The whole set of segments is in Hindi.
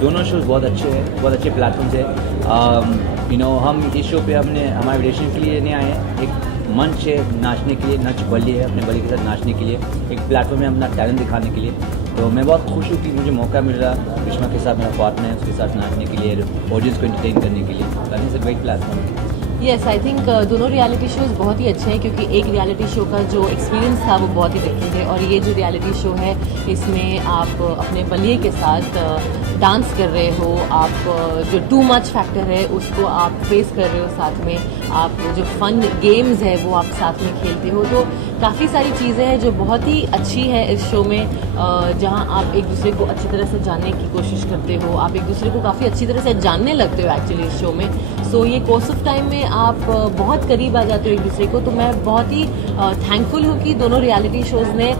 दोनों शोज़ बहुत अच्छे हैं, बहुत अच्छे प्लेटफॉर्म्स है। हम इस शो पे हमारे रिलेशन के लिए नहीं आए हैं, एक मंच है नाचने के लिए, नच बल्ली है, अपने बल्ली के साथ नाचने के लिए, एक प्लेटफॉर्म है अपना टैलेंट दिखाने के लिए। तो मैं बहुत खुश हूँ कि मुझे मौका मिल रहा है ग्रीष्मा के साथ, मेरा पार्टनर है, उसके साथ नाचने के लिए, ऑडियंस को एंटरटेन करने के लिए। That is a great platform. Yes, I think दोनों रियलिटी शोज़ बहुत ही अच्छे हैं, क्योंकि एक रियलिटी शो का जो एक्सपीरियंस था वो बहुत ही डिफरेंट है, और ये जो रियलिटी शो है इसमें आप अपने बलिए के साथ डांस कर रहे हो, आप जो टू मच फैक्टर है उसको आप फेस कर रहे हो, साथ में आप जो फन गेम्स है वो आप साथ में खेलते हो। तो काफ़ी सारी चीज़ें हैं जो बहुत ही अच्छी है इस शो में, जहां आप एक दूसरे को अच्छी तरह से जानने की कोशिश करते हो, आप एक दूसरे को काफ़ी अच्छी तरह से जानने लगते हो एक्चुअली इस शो में। सो ये कोर्स ऑफ टाइम में आप बहुत करीब आ जाते हो एक दूसरे को। तो मैं बहुत ही थैंकफुल हूँ कि दोनों रियलिटी शोज़ ने,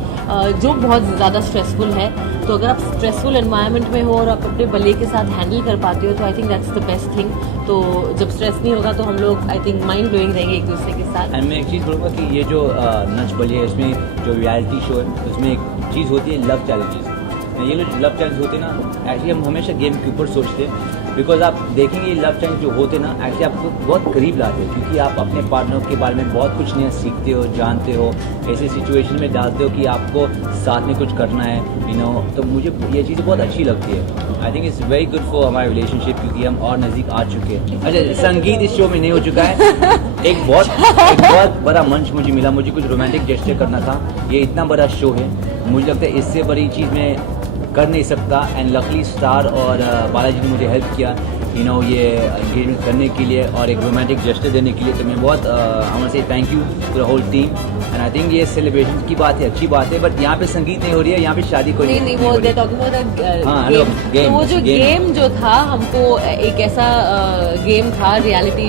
जो बहुत ज़्यादा स्ट्रेसफुल है, तो अगर आप स्ट्रेसफुल एनवायरनमेंट में हो और आप अपने बल्ले के साथ हैंडल कर पाते हो, तो I think that's the best thing. तो जब स्ट्रेस नहीं होगा तो हम लोग आई थिंक माइंड ब्लोइंग रहेंगे एक दूसरे के साथ। एंड मैं एक चीज़ बोलूँगा कि ये जो नच बलिए है, इसमें जो रियलिटी शो है उसमें एक चीज़ होती है लव चैलेंजेस। ये जो लव चैलेंज होते हैं ना, एक्चुअली हम हमेशा गेम के ऊपर सोचते हैं, बिकॉज आप देखेंगे ये लव चैलेंज जो होते हैं ना, एक्चुअली आपको बहुत करीब लाते हैं, क्योंकि आप अपने पार्टनर के बारे में बहुत कुछ नया सीखते हो, जानते हो, ऐसे सिचुएशन में डालते हो कि आपको साथ में कुछ करना है, तो मुझे ये चीज़ बहुत अच्छी लगती है। I think it's very good for हमारे रिलेशनशिप, क्योंकि हम और नज़दीक आ चुके हैं। अच्छा, संगीत इस शो में नहीं हो चुका है। एक बहुत बड़ा मंच मुझे मिला, मुझे कुछ रोमांटिक जेस्चर करना था। ये इतना बड़ा शो है, मुझे लगता है इससे बड़ी चीज़ मैं कर नहीं सकता। एंड लकली स्टार और बालाजी ने मुझे हेल्प किया ये एंगेजमेंट करने के लिए और एक रोमांटिक जेस्चर देने के लिए। तो मैं बहुत I want say thank you to the whole team. And I think ये सेलिब्रेशन की बात है, अच्छी बात है, बट यहाँ पे संगीत नहीं हो रही है, यहाँ पे शादी को नहीं वो दे टॉकिंग अबाउट गेम। तो वो जो गेम जो था, हमको एक ऐसा गेम था रियलिटी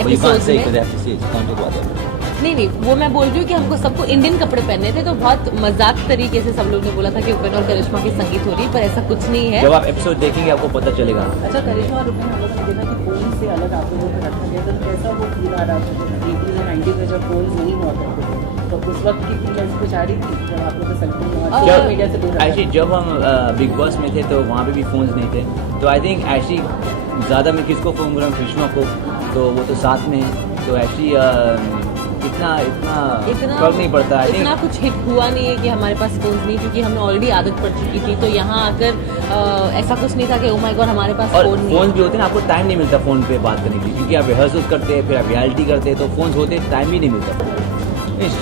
एपिसोड में। नहीं, वो मैं बोल रही हूँ कि हमको सबको इंडियन कपड़े पहनने थे, तो बहुत मजाक तरीके से सब लोग ने बोला था कि उपेन और करिश्मा की संगीत हो रही है, पर ऐसा कुछ नहीं है। जब आप एपिसोड देखेंगे आपको पता चलेगा। अच्छा, करिश्मा और उपेन, हम लोग ने देखा कि फोन से अलग आप लोगों को रखा गया, तो कैसा वो फील आ रहा था 80s और 90s में जब फोन नहीं हुआ करते थे, तो उस वक्त की फीलिंग्स कुछ आ रही थी जब आप लोग को सेल्फी सोशल मीडिया से दूर? एक्चुअली जब हम बिग बॉस में थे तो वहाँ पे भी फोन्स नहीं थे, तो आई थिंक एक्चुअली ज़्यादा मैं किसको फ़ोन कर रहा हूँ, करिश्मा को, तो वो तो साथ में है, तो एक्चुअली इतना फर्क नहीं पड़ता है। इतना कुछ हिट हुआ नहीं है कि हमारे पास फोन नहीं, क्योंकि हमने ऑलरेडी आदत पड़ चुकी थी। तो यहाँ आकर ऐसा कुछ नहीं था कि ओ माय गॉड हमारे पास फोन नहीं है। फोन भी होते हैं ना, आपको टाइम नहीं मिलता फोन पे बात करने के लिए, क्योंकि आप रिहर्सल करते हैं, फिर आप रियलिटी करते हैं, तो फोन होते टाइम ही नहीं मिलता।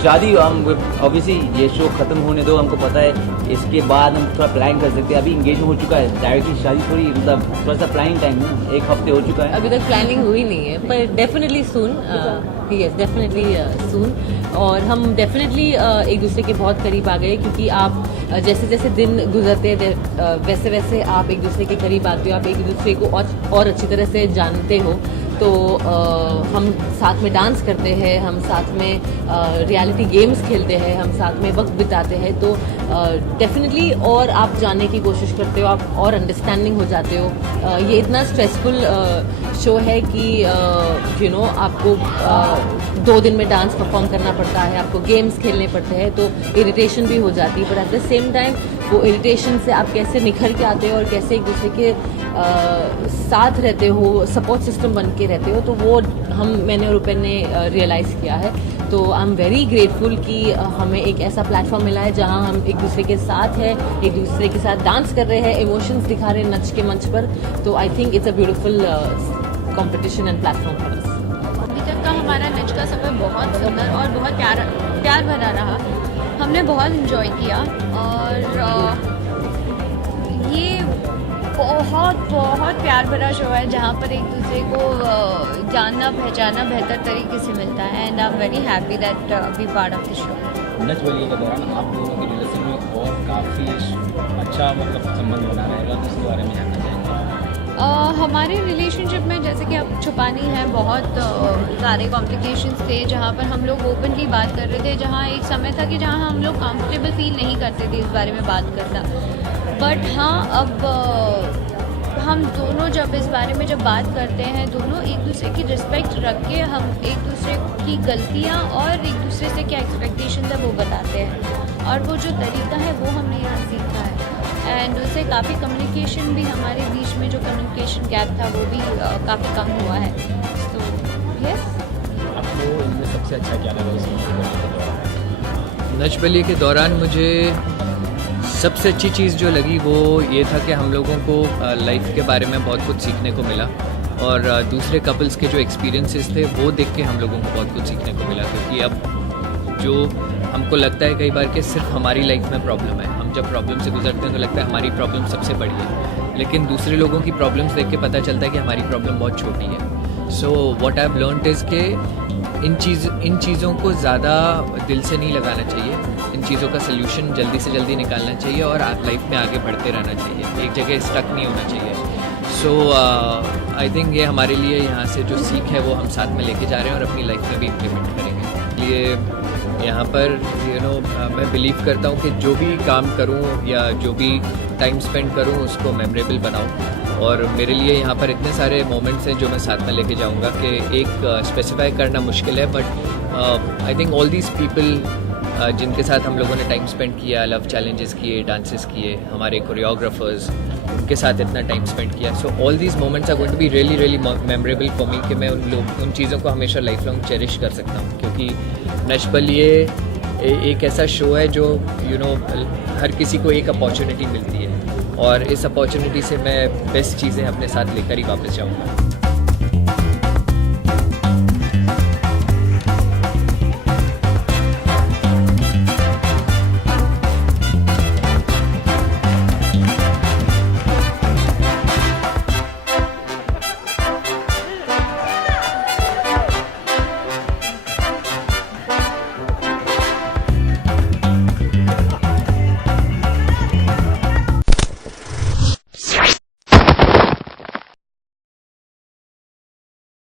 शादी हम ऑब्वियसली ये शो खत्म होने दो, हमको पता है इसके बाद हम थोड़ा प्लान कर सकते हैं। अभी इंगेजमेंट हो चुका है, डायरेक्टली शादी थोड़ी, मतलब थोड़ा सा प्लानिंग टाइम है, 1 हफ्ते हो चुका है। अभी तक प्लानिंग हुई नहीं है, पर डेफिनेटली सून, यस डेफिनेटली सून। और हम डेफिनेटली एक दूसरे के बहुत करीब आ गए, क्योंकि आप जैसे जैसे दिन गुजरते हैं वैसे वैसे आप एक दूसरे के करीब आते हो, आप एक दूसरे को और अच्छी तरह से जानते हो। तो हम साथ में डांस करते हैं, हम साथ में रियलिटी गेम्स खेलते हैं, हम साथ में वक्त बिताते हैं, तो डेफिनेटली और आप जानने की कोशिश करते हो, आप और अंडरस्टैंडिंग हो जाते हो। ये इतना स्ट्रेसफुल शो है कि आपको 2 दिन में डांस परफॉर्म करना पड़ता है, आपको गेम्स खेलने पड़ते हैं, तो इरिटेशन भी हो जाती है, but at the same time वो इरिटेशन से आप कैसे निखर के आते हो और कैसे एक दूसरे के साथ रहते हो, सपोर्ट सिस्टम बन के रहते हो, तो वो मैंने और उपेन ने रियलाइज़ किया है। तो आई एम वेरी ग्रेटफुल कि हमें एक ऐसा प्लेटफॉर्म मिला है जहां हम एक दूसरे के साथ हैं, एक दूसरे के साथ डांस कर रहे हैं, इमोशंस दिखा रहे हैं नच के मंच पर। तो I think it's a beautiful competition and platform for us. अभी तक का हमारा नच का सफ़र बहुत सुंदर और बहुत प्यार भरा रहा। हमने बहुत इन्जॉय किया, और ये बहुत प्यार भरा शो है जहाँ पर एक दूसरे को जानना पहचानना बेहतर तरीके से मिलता है। And I am very happy that be part of the show. Nach Baliye के दौरान आप दोनों के रिलेशन में और काफ़ी अच्छा संबंध बना रहेगा, इसके बारे में जानना चाहेंगे? हमारे रिलेशनशिप में जैसे कि अब छुपानी है, बहुत सारे कॉम्प्लिकेशंस थे जहाँ पर हम लोग ओपनली बात कर रहे थे, जहाँ एक समय था कि जहाँ हम लोग कंफर्टेबल फील नहीं करते थे इस बारे में बात करना। बट हाँ, अब हम दोनों जब इस बारे में जब बात करते हैं, दोनों एक दूसरे की रिस्पेक्ट रख के हम एक दूसरे की गलतियाँ और एक दूसरे से क्या एक्सपेक्टेशन है वो बताते हैं, और वो जो तरीका है वो हमने एंड उससे काफ़ी कम्युनिकेशन भी हमारे बीच में जो कम्युनिकेशन गैप था वो भी काफ़ी कम हुआ है। तो यस। आपको इनमें सबसे अच्छा क्या लगा उस मूवी नच बलिए के दौरान मुझे सबसे अच्छी चीज़ जो लगी वो ये था कि हम लोगों को लाइफ के बारे में बहुत कुछ सीखने को मिला, और दूसरे कपल्स के जो एक्सपीरियंसेस थे वो देख के हम लोगों को बहुत कुछ सीखने को मिला। क्योंकि अब जो हमको लगता है कई बार कि सिर्फ हमारी लाइफ में प्रॉब्लम है, हम जब प्रॉब्लम से गुजरते हैं तो लगता है हमारी प्रॉब्लम सबसे बड़ी है, लेकिन दूसरे लोगों की प्रॉब्लम्स देख के पता चलता है कि हमारी प्रॉब्लम बहुत छोटी है। So what I have learned is के इन चीज़ों को ज़्यादा दिल से नहीं लगाना चाहिए, इन चीज़ों का सल्यूशन जल्दी से जल्दी निकालना चाहिए और लाइफ में आगे बढ़ते रहना चाहिए, एक जगह स्टक नहीं होना चाहिए। सो आई थिंक ये हमारे लिए यहाँ से जो सीख है वो हम साथ में लेके जा रहे हैं और अपनी लाइफ में भी इम्प्लीमेंट करेंगे। ये यहाँ पर मैं बिलीव करता हूँ कि जो भी काम करूँ या जो भी टाइम स्पेंड करूँ उसको मेमोरेबल बनाऊँ, और मेरे लिए यहाँ पर इतने सारे मोमेंट्स हैं जो मैं साथ में लेके जाऊँगा कि एक स्पेसिफाई करना मुश्किल है, but I think all these people जिनके साथ हम लोगों ने टाइम स्पेंड किया, लव चैलेंजेस किए, डांसेस किए, हमारे कोरियोग्राफर्स, उनके साथ इतना टाइम स्पेंड किया। So all these moments are going to be really really memorable for me कि मैं उन चीज़ों को हमेशा लाइफ लॉन्ग चेरिश कर सकता हूँ। क्योंकि नच बलिए एक ऐसा शो है जो हर किसी को एक अपॉर्चुनिटी मिलती है, और इस अपॉर्चुनिटी से मैं बेस्ट चीज़ें अपने साथ लेकर ही वापस जाऊँगा।